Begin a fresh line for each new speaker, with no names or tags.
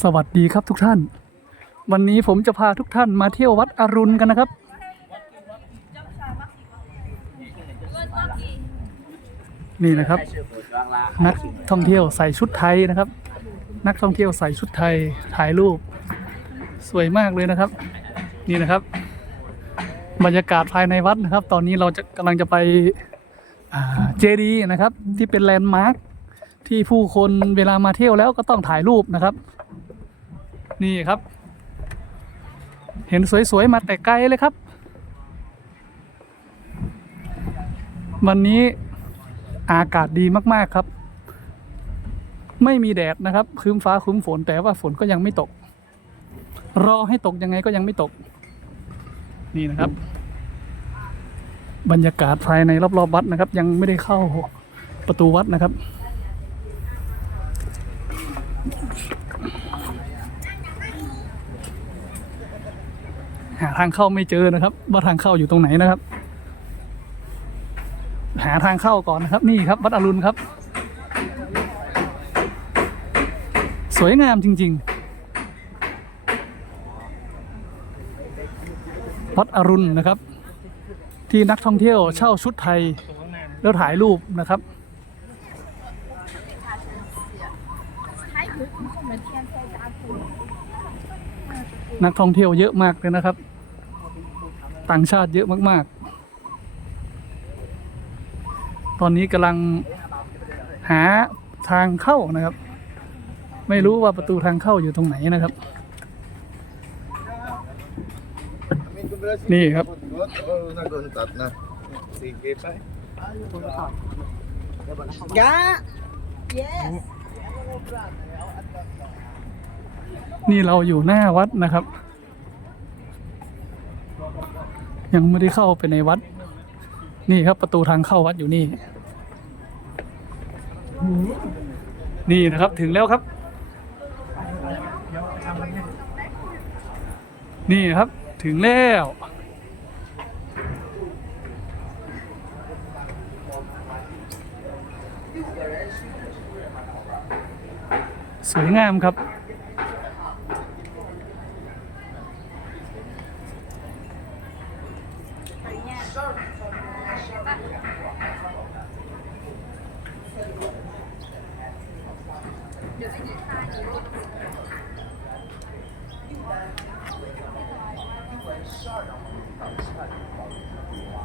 สวัสดีครับทุกท่าน วันนี้ผมจะพาทุกท่านมาเที่ยววัดอรุณกันนะครับ นี่นะครับ นักท่องเที่ยวใส่ชุดไทยนะครับ นักท่องเที่ยวใส่ชุดไทยถ่ายรูป สวยมากเลยนะครับ นี่นะครับ บรรยากาศภายในวัดนะครับ ตอนนี้เราจะกำลังจะไปเจดีนะครับที่เป็นแลนด์มาร์คที่ผู้คนเวลามาเที่ยวแล้วก็ต้องถ่ายรูปนะครับ นี่ครับ เห็นสวย ๆ มาแต่ไกลเลยครับ วันนี้อากาศดีมากๆครับ ไม่มีแดดนะครับครึ้มฟ้าครึ้มฝนแต่ว่าฝนก็ยังไม่ตก รอให้ตกยังไงก็ยังไม่ตก นี่นะครับ บรรยากาศภายในรอบๆวัดนะครับ ยังไม่ได้เข้าประตูวัดนะครับ หาทางเข้าไม่เจอนะครับ ว่าทางเข้าอยู่ตรงไหนนะครับ หาทางเข้าก่อนนะครับ นี่ครับวัดอรุณครับ สวยงามจริง ๆ วัดอรุณนะครับ ที่นักท่องเที่ยวเช่าชุดไทย แล้วถ่ายรูปนะครับนักท่องเที่ยวเยอะมากเลยนะครับ ต่างชาติเยอะมาก ๆ ตอนนี้กำลังหาทางเข้านะครับ ไม่รู้ว่าประตูทางเข้าอยู่ตรงไหนนะครับ นี่ครับ
Yes.
นี่เราอยู่หน้าวัดนะครับ ยังไม่ได้เข้าไปในวัด นี่ครับประตูทางเข้าวัดอยู่นี่ นี่นะครับถึงแล้วครับ นี่ครับถึงแล้วสวยงามครับ 十二张，十二张。